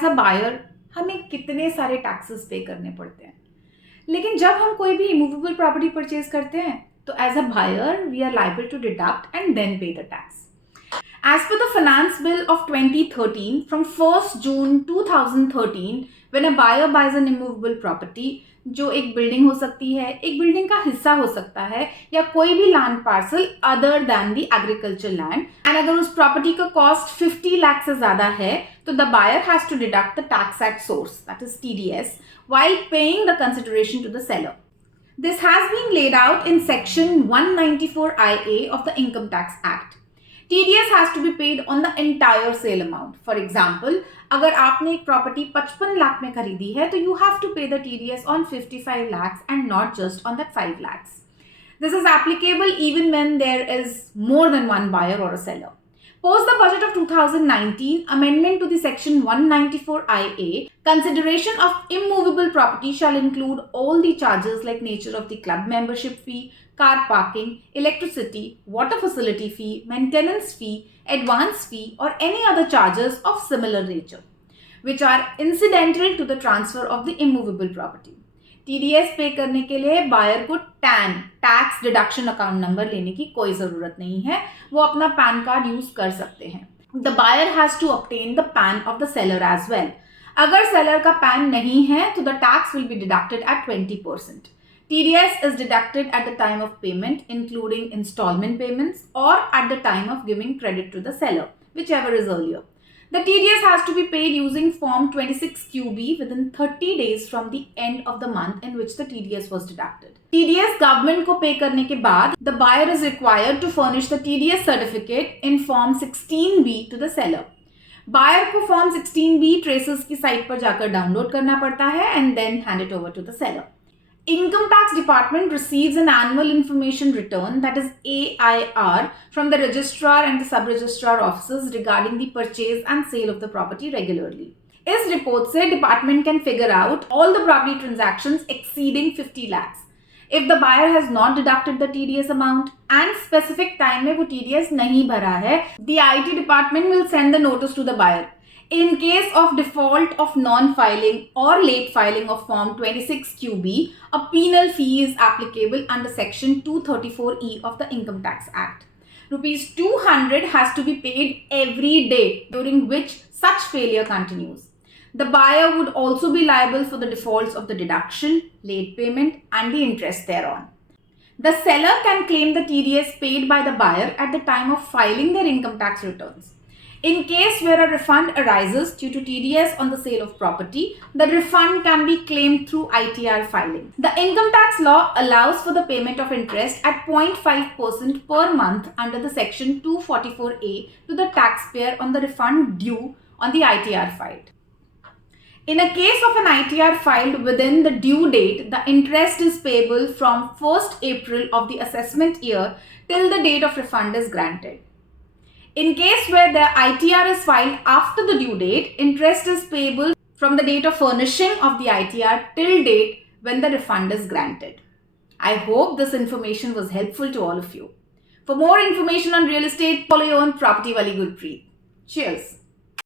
As a buyer हमें कितने सारे टैक्सेस पे करने पड़ते हैं, लेकिन जब हम कोई भी इमूवेबल प्रॉपर्टी परचेज करते हैं तो as a buyer we are liable to deduct and then pay the tax. As per the Finance Bill of 2013, from 1st June 2013, when a buyer buys an immovable property, जो एक building हो सकती है, एक building का हिस्सा हो सकता है, या कोई भी land parcel other than the agriculture land, and अगर उस प्रॉपर्टी का कॉस्ट 50 लाख से ज्यादा है तो the buyer has to deduct the tax at source, that is TDS, while paying the consideration to the seller. This has been laid out in section 194IA of the Income Tax Act. TDS has to be paid on the entire sale amount. For example, अगर आपने एक property 55 lakh में खरीदी है तो you have to pay the TDS on 55 lakhs and not just on that 5 lakhs. This is applicable even when there is more than one buyer or a seller. Post the budget of 2019, amendment to the section 194IA, consideration of immovable property shall include all the charges like nature of the club membership fee, car parking, electricity, water facility fee, maintenance fee, advance fee, or any other charges of similar nature, which are incidental to the transfer of the immovable property. TDS पे करने के लिए buyer को tan tax deduction account number लेने की कोई जरूरत नहीं है, वो अपना पैन कार्ड यूज कर सकते हैं. The buyer has to obtain the PAN of the seller as well. अगर सेलर का पैन नहीं है तो the tax will be deducted at 20%. TDS is deducted at the time of payment, including installment payments, or at the time of giving credit to the seller, whichever is earlier. The TDS has to be paid using Form 26QB within 30 days from the end of the month in which the TDS was deducted. TDS government को pay करने के बाद, the buyer is required to furnish the TDS certificate in Form 16B to the seller. Buyer को Form 16B traces की site पर जाकर download करना पड़ता है and then hand it over to the seller. Income Tax Department receives an annual information return, that is AIR, from the registrar and the sub-registrar offices regarding the purchase and sale of the property regularly. इस report से department can figure out all the property transactions exceeding 50 lakhs. If the buyer has not deducted the TDS amount and specific time में वो TDS नहीं भरा है, the IT department will send the notice to the buyer. In case of default of non-filing or late filing of Form 26QB, a penal fee is applicable under Section 234E of the Income Tax Act. Rupees 200 has to be paid every day during which such failure continues. The buyer would also be liable for the defaults of the deduction, late payment, and the interest thereon. The seller can claim the TDS paid by the buyer at the time of filing their income tax returns. In case where a refund arises due to TDS on the sale of property, the refund can be claimed through ITR filing. The income tax law allows for the payment of interest at 0.5% per month under the section 244A to the taxpayer on the refund due on the ITR filed. In a case of an ITR filed within the due date, the interest is payable from 1st April of the assessment year till the date of refund is granted. In case where the ITR is filed after the due date, interest is payable from the date of furnishing of the ITR till date when the refund is granted. I hope this information was helpful to all of you. For more information on real estate, follow you on Propertywali Gurpreet. Cheers.